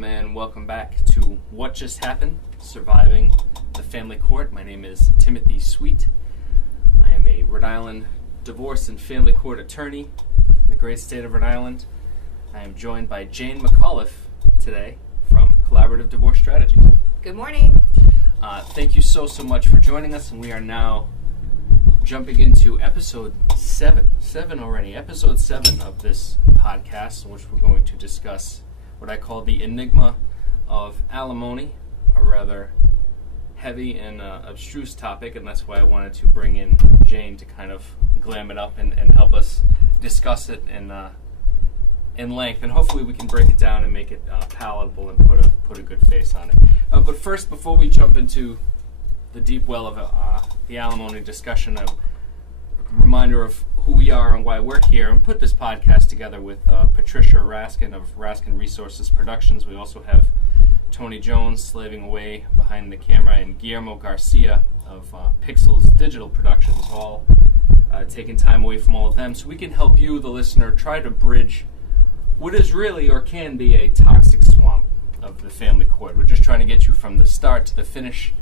Welcome and welcome back to What Just Happened, Surviving the Family Court. My name is Timothy Sweet. I am a Rhode Island divorce and family court attorney in the great state of Rhode Island. I am joined by Jane McAuliffe today from Collaborative Divorce Strategies. Good morning. Thank you so much for joining us, and we are now jumping into episode 7 of this podcast, in which we're going to discuss what I call the enigma of alimony, a rather heavy and abstruse topic, and that's why I wanted to bring in Jane to kind of glam it up and help us discuss it in length, and hopefully we can break it down and make it palatable and put a good face on it. But first, before we jump into the deep well of the alimony discussion, a reminder of who we are and why we're here, and put this podcast together with Patricia Raskin of Raskin Resources Productions. We also have Tony Jones slaving away behind the camera, and Guillermo Garcia of Pixels Digital Productions, all taking time away from all of them so we can help you, the listener, try to bridge what is really or can be a toxic swamp of the family court. We're just trying to get you from the start to the finish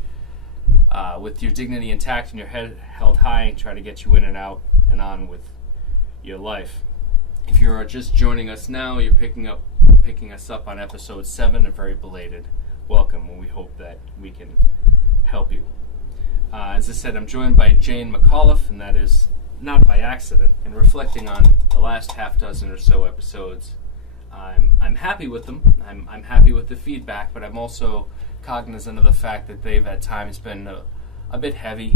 with your dignity intact and your head held high, try to get you in and out and on with your life. If you're just joining us now, you're picking us up on episode 7, a very belated welcome, and we hope that we can help you. As I said, I'm joined by Jane McAuliffe, and that is not by accident. And reflecting on the last half dozen or so episodes, I'm happy with them. I'm happy with the feedback, but I'm also cognizant of the fact that they've at times been a bit heavy,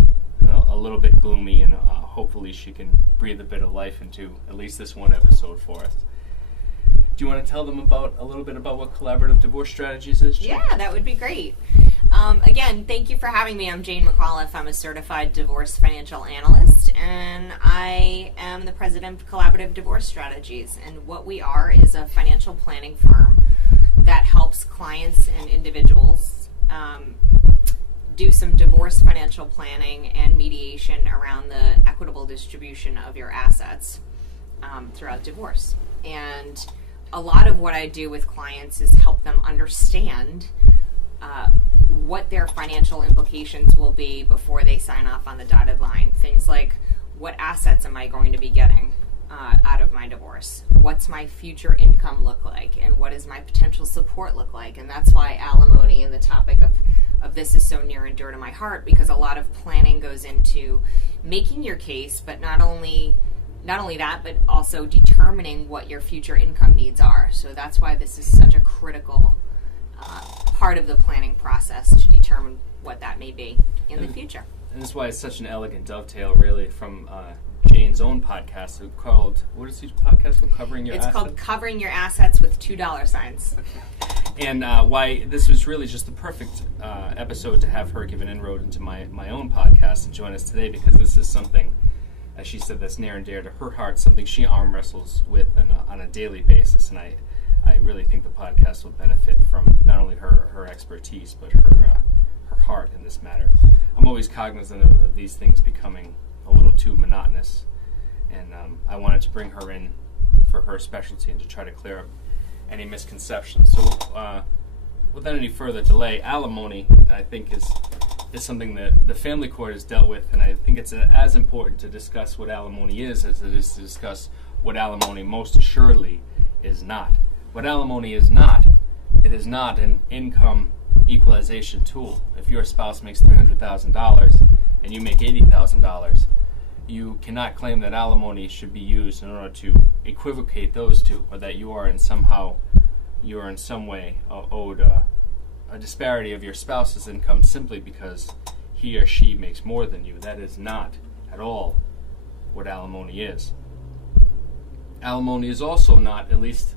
a little bit gloomy, and hopefully she can breathe a bit of life into at least this one episode for us. Do you want to tell them a little bit about what Collaborative Divorce Strategies is, Jane? Yeah, that would be great. Again, thank you for having me. I'm Jane McAuliffe. I'm a certified divorce financial analyst, and I am the president of Collaborative Divorce Strategies. And what we are is a financial planning firm that helps clients and individuals do some divorce financial planning and mediation around the equitable distribution of your assets throughout divorce. And a lot of what I do with clients is help them understand what their financial implications will be before they sign off on the dotted line. Things like, what assets am I going to be getting out of my divorce? What's my future income look like? And what does my potential support look like? And that's why alimony and the topic of this is so near and dear to my heart, because a lot of planning goes into making your case, but not only that, but also determining what your future income needs are. So that's why this is such a critical part of the planning process, to determine what that may be in the future. And that's why it's such an elegant dovetail, really, from Jane's own podcast called, what is the podcast called? Covering Your Assets? It's called Covering Your Assets with $2 signs. And why this was really just the perfect episode to have her give an inroad into my own podcast and join us today, because this is something, as she said, that's near and dear to her heart, something she arm wrestles with on a daily basis. And I really think the podcast will benefit from not only her expertise, but her heart in this matter. I'm always cognizant of these things becoming a little too monotonous, and I wanted to bring her in for her specialty and to try to clear up any misconceptions. So without any further delay, alimony, I think, is something that the family court has dealt with, and I think it's as important to discuss what alimony is as it is to discuss what alimony most assuredly is not. What alimony is not, it is not an income equalization tool. If your spouse makes $300,000 and you make $80,000, you cannot claim that alimony should be used in order to equivocate those two, or that you are in some way owed a disparity of your spouse's income simply because he or she makes more than you. That is not at all what alimony is. Alimony is also not, at least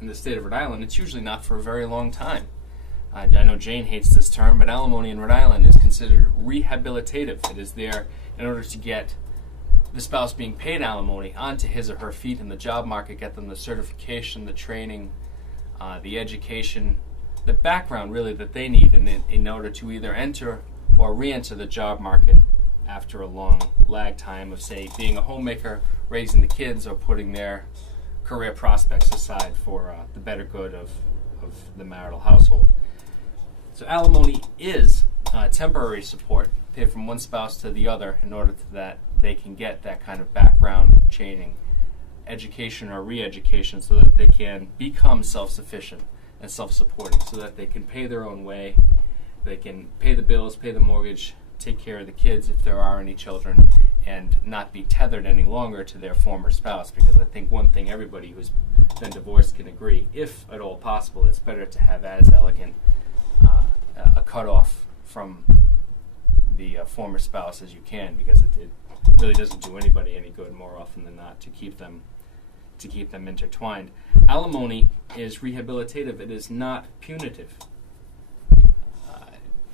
in the state of Rhode Island, it's usually not for a very long time. I know Jane hates this term, but alimony in Rhode Island is considered rehabilitative. It is there in order to get the spouse being paid alimony onto his or her feet in the job market, get them the certification, the training, the education, the background really that they need in order to either enter or re-enter the job market after a long lag time of, say, being a homemaker, raising the kids, or putting their career prospects aside for the better good of of the marital household. So alimony is temporary support paid from one spouse to the other in order that they can get that kind of background chaining, education or re-education, so that they can become self-sufficient and self-supporting, so that they can pay their own way, they can pay the bills, pay the mortgage, take care of the kids if there are any children, and not be tethered any longer to their former spouse. Because I think one thing everybody who's been divorced can agree, if at all possible, it's better to have as elegant a cutoff from the former spouse as you can, because it really doesn't do anybody any good more often than not to keep them intertwined. Alimony is rehabilitative. It is not punitive.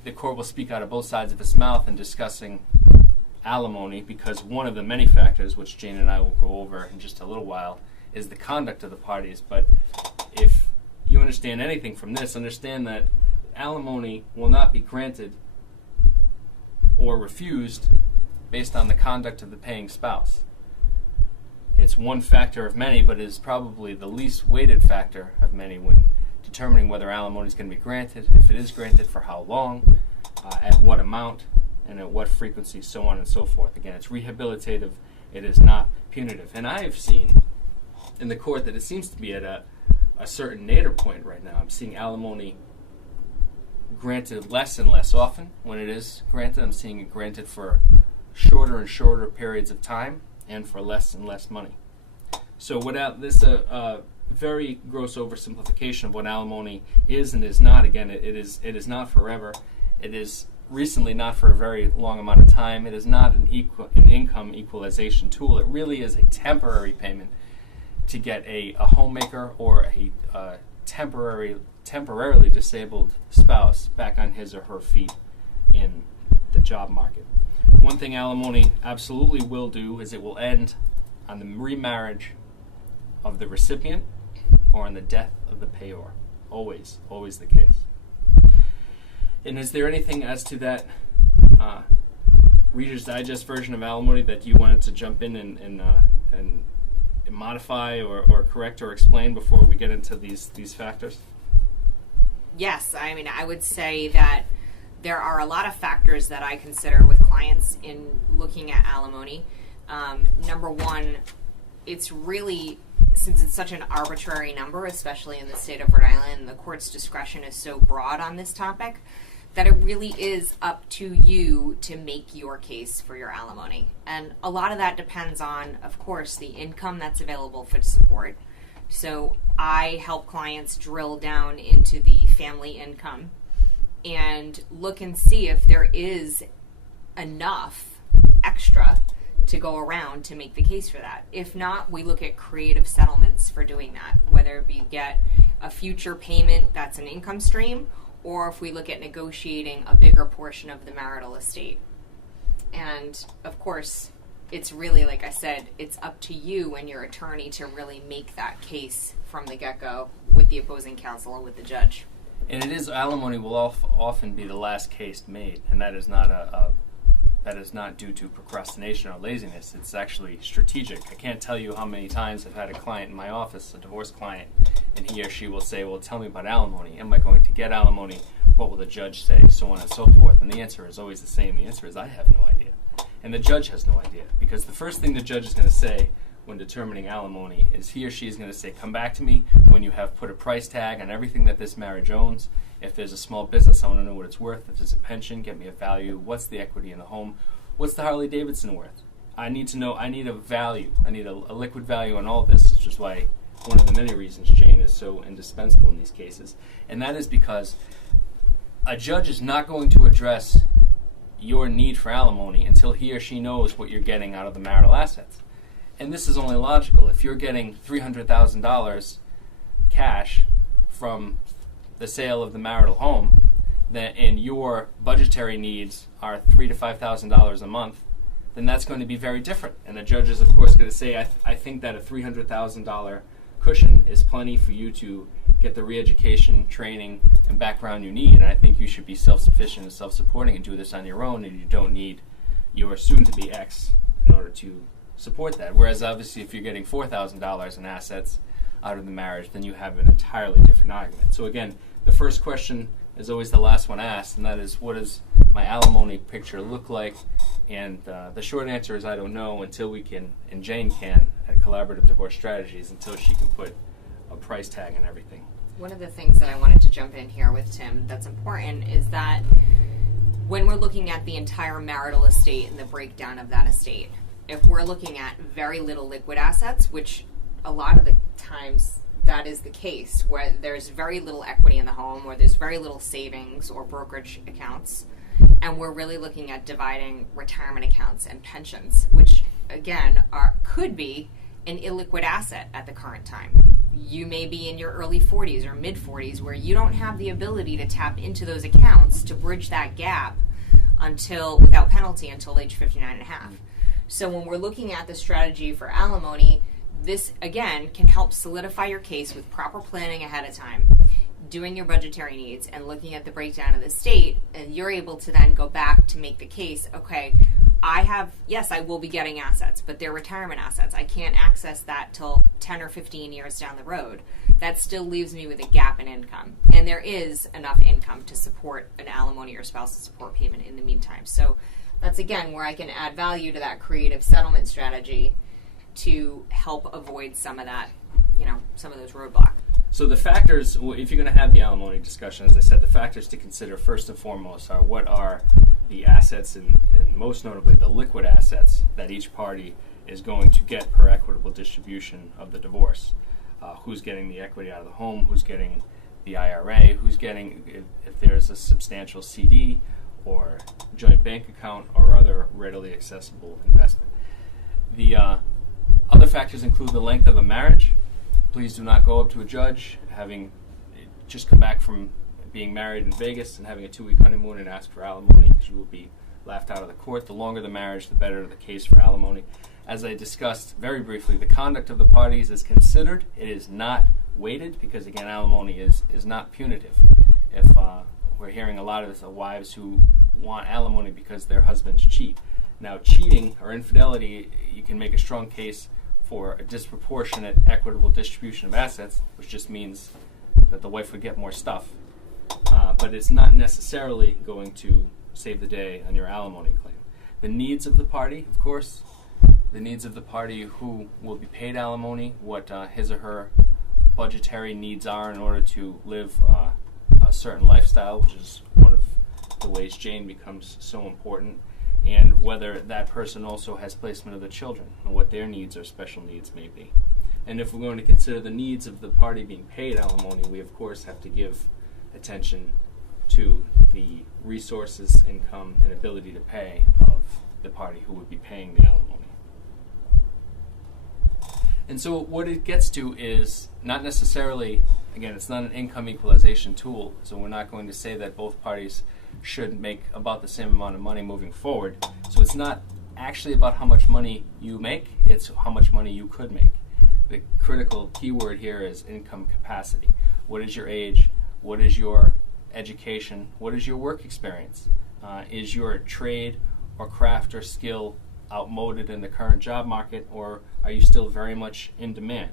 The court will speak out of both sides of its mouth in discussing alimony, because one of the many factors, which Jane and I will go over in just a little while, is the conduct of the parties. But if you understand anything from this, understand that alimony will not be granted or refused based on the conduct of the paying spouse. It's one factor of many, but is probably the least weighted factor of many when determining whether alimony is going to be granted, if it is granted, for how long, at what amount, and at what frequency, so on and so forth. Again, it's rehabilitative, it is not punitive. And I have seen in the court that it seems to be at a certain nadir point right now. I'm seeing alimony granted less and less often. When it is granted, I'm seeing it granted for shorter and shorter periods of time and for less and less money. So without this very gross oversimplification of what alimony is and is not, again, it is not forever. It is recently not for a very long amount of time. It is not an income equalization tool. It really is a temporary payment to get a homemaker or a temporarily disabled spouse back on his or her feet in the job market. One thing alimony absolutely will do is it will end on the remarriage of the recipient or on the death of the payor. Always the case. And is there anything as to that Reader's Digest version of alimony that you wanted to jump in and modify or correct or explain before we get into these factors? Yes, I mean, I would say that there are a lot of factors that I consider with clients in looking at alimony. Number one, it's really, since it's such an arbitrary number, especially in the state of Rhode Island, the court's discretion is so broad on this topic, that it really is up to you to make your case for your alimony. And a lot of that depends on, of course, the income that's available for support. So I help clients drill down into the family income and look and see if there is enough extra to go around to make the case for that. If not, we look at creative settlements for doing that, whether we get a future payment that's an income stream, or if we look at negotiating a bigger portion of the marital estate. And of course, it's really, like I said, it's up to you and your attorney to really make that case from the get-go with the opposing counsel and with the judge. And it is, alimony will often be the last case made, and that is not that is not due to procrastination or laziness. It's actually strategic. I can't tell you how many times I've had a client in my office, a divorce client, and he or she will say, well, tell me about alimony. Am I going to get alimony? What will the judge say? So on and so forth. And the answer is always the same. The answer is, I have no idea. And the judge has no idea, because the first thing the judge is going to say when determining alimony is he or she is going to say, come back to me when you have put a price tag on everything that this marriage owns. If there's a small business, I want to know what it's worth. If there's a pension, get me a value. What's the equity in the home? What's the Harley Davidson worth? I need to know. I need a value. I need a liquid value on all this, which is why one of the many reasons Jane is so indispensable in these cases. And that is because a judge is not going to address your need for alimony until he or she knows what you're getting out of the marital assets. And this is only logical. If you're getting $300,000 cash from the sale of the marital home, and your budgetary needs are $3,000 to $5,000 a month, then that's going to be very different. And the judge is, of course, going to say, I think that a $300,000 cushion is plenty for you to get the re-education, training, and background you need, and I think you should be self-sufficient and self-supporting and do this on your own, and you don't need your soon-to-be ex in order to support that. Whereas, obviously, if you're getting $4,000 in assets, out of the marriage, then you have an entirely different argument. So again, the first question is always the last one asked, and that is, what does my alimony picture look like? And the short answer is I don't know until we can, and Jane can, at Collaborative Divorce Strategies, until she can put a price tag on everything. One of the things that I wanted to jump in here with Tim that's important is that when we're looking at the entire marital estate and the breakdown of that estate, if we're looking at very little liquid assets, which a lot of the times that is the case, where there's very little equity in the home, or there's very little savings or brokerage accounts, and we're really looking at dividing retirement accounts and pensions, which again could be an illiquid asset at the current time. You may be in your early 40s or mid 40s where you don't have the ability to tap into those accounts to bridge that gap without penalty until age 59 and a half. So when we're looking at the strategy for alimony, this again can help solidify your case with proper planning ahead of time, doing your budgetary needs and looking at the breakdown of the estate, and you're able to then go back to make the case, okay, I will be getting assets, but they're retirement assets. I can't access that till 10 or 15 years down the road. That still leaves me with a gap in income. And there is enough income to support an alimony or spousal support payment in the meantime. So that's, again, where I can add value to that creative settlement strategy to help avoid some of that, some of those roadblocks. So the factors, if you're going to have the alimony discussion, as I said, the factors to consider first and foremost are what are the assets and most notably the liquid assets that each party is going to get per equitable distribution of the divorce. Who's getting the equity out of the home, who's getting the IRA, who's getting, if there's a substantial CD or joint bank account or other readily accessible investment. The other factors include the length of a marriage. Please do not go up to a judge having just come back from being married in Vegas and having a 2-week honeymoon and ask for alimony, because you will be laughed out of the court. The longer the marriage, the better the case for alimony. As I discussed very briefly, the conduct of the parties is considered. It is not weighted because, again, alimony is not punitive. If we're hearing a lot of this, wives who want alimony because their husbands cheat. Now, cheating or infidelity, you can make a strong case for a disproportionate equitable distribution of assets, which just means that the wife would get more stuff. But it's not necessarily going to save the day on your alimony claim. The needs of the party, of course, the needs of the party who will be paid alimony, what his or her budgetary needs are in order to live a certain lifestyle, which is one of the ways Jane becomes so important, and whether that person also has placement of the children and what their needs or special needs may be. And if we're going to consider the needs of the party being paid alimony, we of course have to give attention to the resources, income, and ability to pay of the party who would be paying the alimony. And so what it gets to is not necessarily, again, it's not an income equalization tool, so we're not going to say that both parties should make about the same amount of money moving forward. So it's not actually about how much money you make, it's how much money you could make. The critical keyword here is income capacity. What is your age? What is your education? What is your work experience? Is your trade or craft or skill outmoded in the current job market, or are you still very much in demand?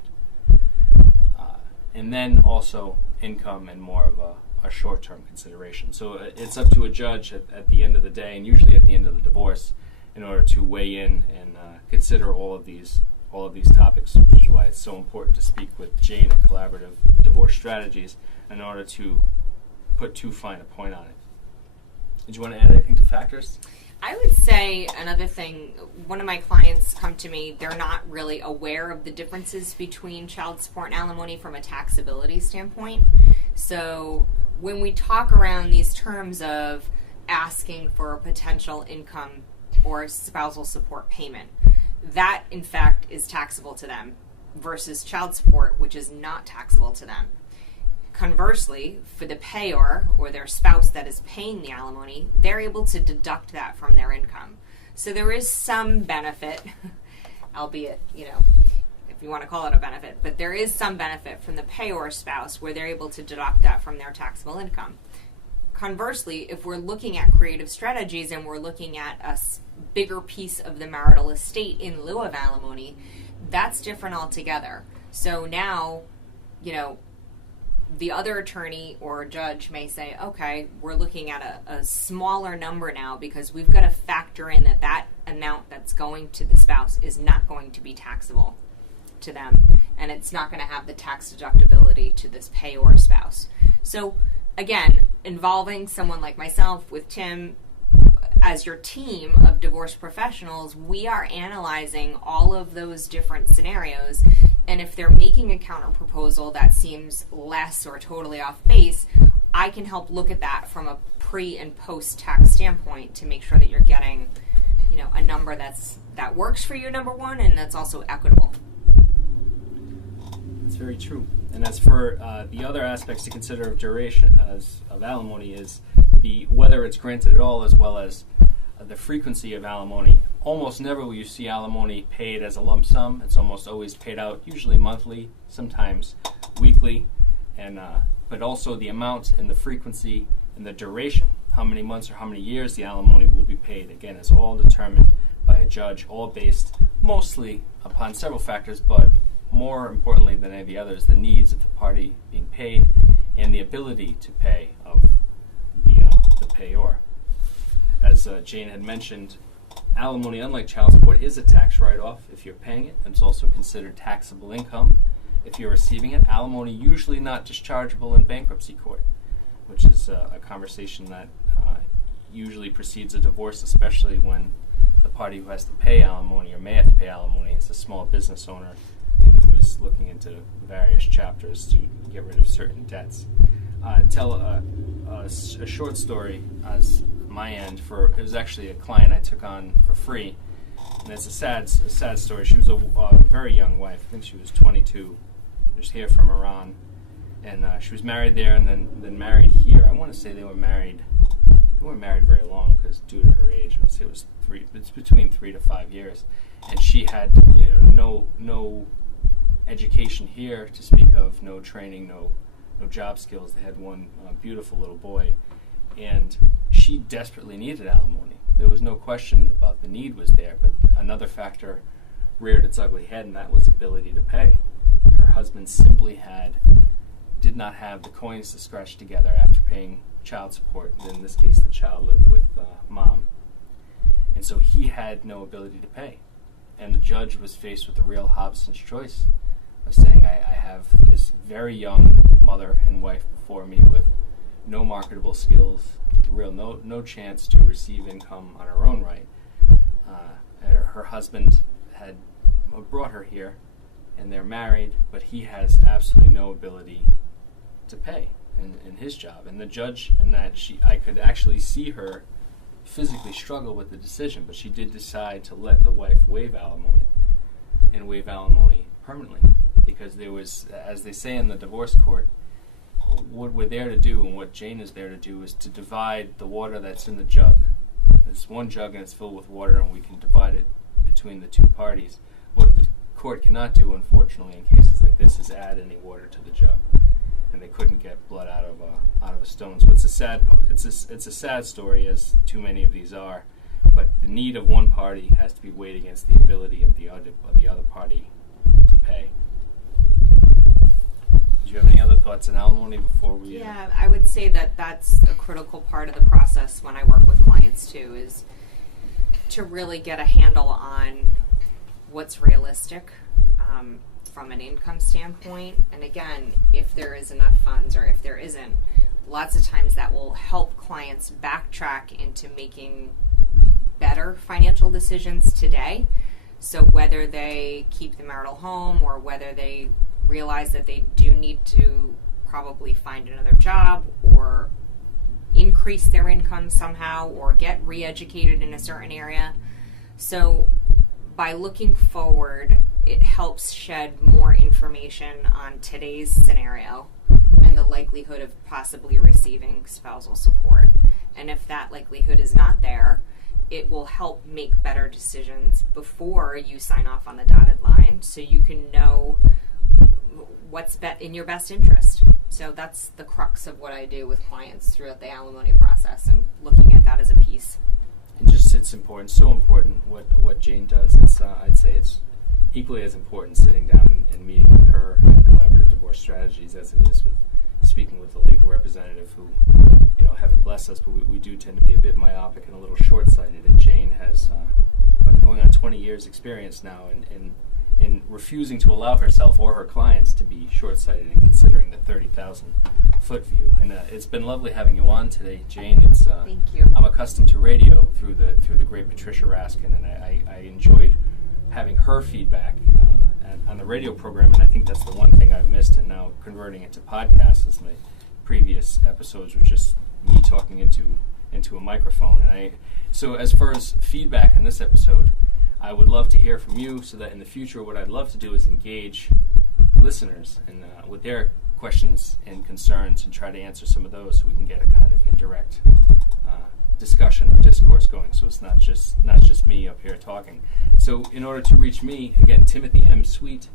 And then also income and more of a short-term consideration. So it's up to a judge at the end of the day, and usually at the end of the divorce, in order to weigh in and consider all of these topics, which is why it's so important to speak with Jane at Collaborative Divorce Strategies in order to put too fine a point on it. Did you want to add anything to factors? I would say another thing, one of my clients come to me, they're not really aware of the differences between child support and alimony from a taxability standpoint. So when we talk around these terms of asking for a potential income or spousal support payment, that in fact is taxable to them versus child support, which is not taxable to them. Conversely, for the payor or their spouse that is paying the alimony, they're able to deduct that from their income. So there is some benefit, albeit, if you want to call it a benefit, but there is some benefit from the payor spouse where they're able to deduct that from their taxable income. Conversely, if we're looking at creative strategies and we're looking at a bigger piece of the marital estate in lieu of alimony, that's different altogether. So now the other attorney or judge may say, okay, we're looking at a smaller number now because we've got to factor in that amount that's going to the spouse is not going to be taxable to them, and it's not going to have the tax deductibility to this payor spouse. So again, involving someone like myself with Tim as your team of divorce professionals, we are analyzing all of those different scenarios, and if they're making a counter proposal that seems less or totally off base, I can help look at that from a pre and post tax standpoint to make sure that you're getting, a number that works for you, number one, and that's also equitable. That's very true. And as for the other aspects to consider of duration of alimony is whether it's granted at all, as well as the frequency of alimony. Almost never will you see alimony paid as a lump sum. It's almost always paid out, usually monthly, sometimes weekly, and but also the amount and the frequency and the duration, how many months or how many years the alimony will be paid. Again, it's all determined by a judge, all based mostly upon several factors, but more importantly than any of the others, the needs of the party being paid and the ability to pay of the payor. As Jane had mentioned, alimony, unlike child support, is a tax write-off if you're paying it, and it's also considered taxable income if you're receiving it. Alimony usually not dischargeable in bankruptcy court, which is a conversation that usually precedes a divorce, especially when the party who has to pay alimony or may have to pay alimony is a small business owner and who is looking into various chapters to get rid of certain debts. Tell a short story as my end. It was actually a client I took on for free, and it's a sad story. She was a very young wife. I think she was 22, just here from Iran, and she was married there and then married here. I want to say they weren't married very long because due to her age, I would say it's between 3 to 5 years, and she had no education here to speak of, no training, no job skills. They had one beautiful little boy, and she desperately needed alimony. There was no question about the need was there, but another factor reared its ugly head, and that was ability to pay. Her husband simply did not have the coins to scratch together after paying child support. In this case, the child lived with mom, and so he had no ability to pay. And the judge was faced with the real Hobson's choice of saying, I have this very young mother and wife before me with no marketable skills, no chance to receive income on her own right. And her husband had brought her here, and they're married, but he has absolutely no ability to pay in his job. And the judge, and that I could actually see her physically struggle with the decision, but she did decide to let the wife waive alimony, and waive alimony permanently, because there was, as they say in the divorce court, what we're there to do and what Jane is there to do is to divide the water that's in the jug. It's one jug and it's filled with water, and we can divide it between the two parties. What the court cannot do, unfortunately, in cases like this, is add any water to the jug, and they couldn't get blood out of a stone. So it's a sad story, as too many of these are. But the need of one party has to be weighed against the ability of the other party to pay. Do you have any other thoughts on alimony before we... Yeah, I would say that that's a critical part of the process when I work with clients too, is to really get a handle on what's realistic from an income standpoint. And again, if there is enough funds or if there isn't, lots of times that will help clients backtrack into making better financial decisions today. So whether they keep the marital home or whether they realize that they do need to probably find another job or increase their income somehow or get re-educated in a certain area. So by looking forward, it helps shed more information on today's scenario and the likelihood of possibly receiving spousal support. And if that likelihood is not there, it will help make better decisions before you sign off on the dotted line, so you can know what's in your best interest. So that's the crux of what I do with clients throughout the alimony process, and looking at that as a piece. And just, it's important, so important what Jane does. It's I'd say it's equally as important sitting down and meeting with her in Collaborative Divorce Strategies as it is with speaking with a legal representative who, heaven bless us, but we do tend to be a bit myopic and a little short-sighted. And Jane has going on 20 years experience now in refusing to allow herself or her clients to be short-sighted and considering the 30,000-foot view. And it's been lovely having you on today, Jane. It's Thank you. I'm accustomed to radio through the great Patricia Raskin, and I enjoyed having her feedback on the radio program, and I think that's the one thing I've missed, and now converting it to podcasts as my previous episodes were just me talking into a microphone. And so as far as feedback in this episode, I would love to hear from you, so that in the future what I'd love to do is engage listeners and with their questions and concerns and try to answer some of those, so we can get a kind of indirect discussion or discourse going, so it's not just me up here talking. So in order to reach me, again, Timothy M. Sweet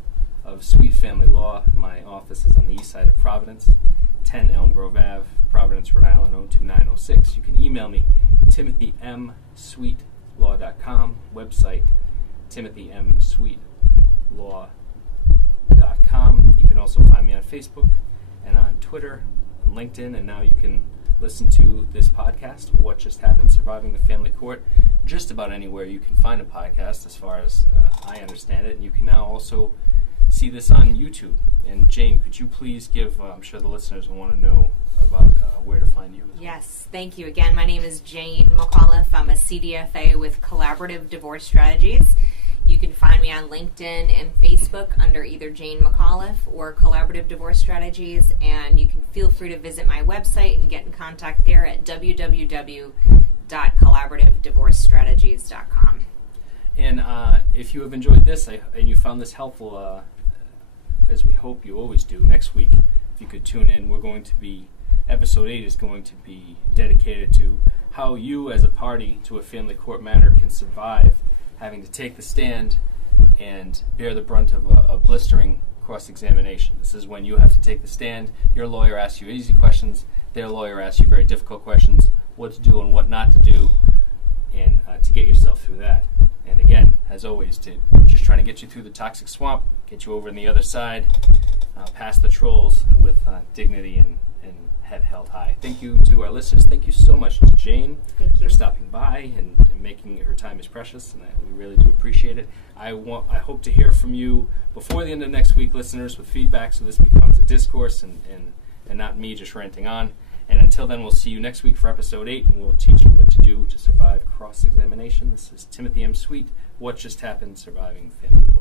of Sweet Family Law. My office is on the east side of Providence, 10 Elm Grove Ave, Providence, Rhode Island, 02906. You can email me, timothymsweetlaw.com, website, timothymsweetlaw.com. You can also find me on Facebook and on Twitter and LinkedIn, and now you can listen to this podcast, What Just Happened, Surviving the Family Court, just about anywhere you can find a podcast, as far as I understand it. And you can now also see this on YouTube. And Jane, could you please give, I'm sure the listeners will want to know about where to find you as well. Yes, thank you. Again, my name is Jane McAuliffe. I'm a CDFA with Collaborative Divorce Strategies. You can find me on LinkedIn and Facebook under either Jane McAuliffe or Collaborative Divorce Strategies, and you can feel free to visit my website and get in contact there at www.collaborativedivorcestrategies.com. And if you have enjoyed this and you found this helpful, as we hope you always do, next week, if you could tune in, episode 8 is going to be dedicated to how you as a party to a family court matter can survive having to take the stand and bear the brunt of a blistering cross-examination. This is when you have to take the stand. Your lawyer asks you easy questions. Their lawyer asks you very difficult questions, what to do and what not to do, and to get yourself through that. And again, as always, just trying to get you through the toxic swamp, get you over on the other side, past the trolls, and with dignity and head held high. Thank you to our listeners. Thank you so much to Jane for stopping by and making her time is precious, and we really do appreciate it. I hope to hear from you before the end of next week, listeners, with feedback, so this becomes a discourse and not me just ranting on. And until then, we'll see you next week for episode 8, and we'll teach you what to do to survive cross-examination. This is Timothy M. Sweet, What Just Happened, Surviving Family Court.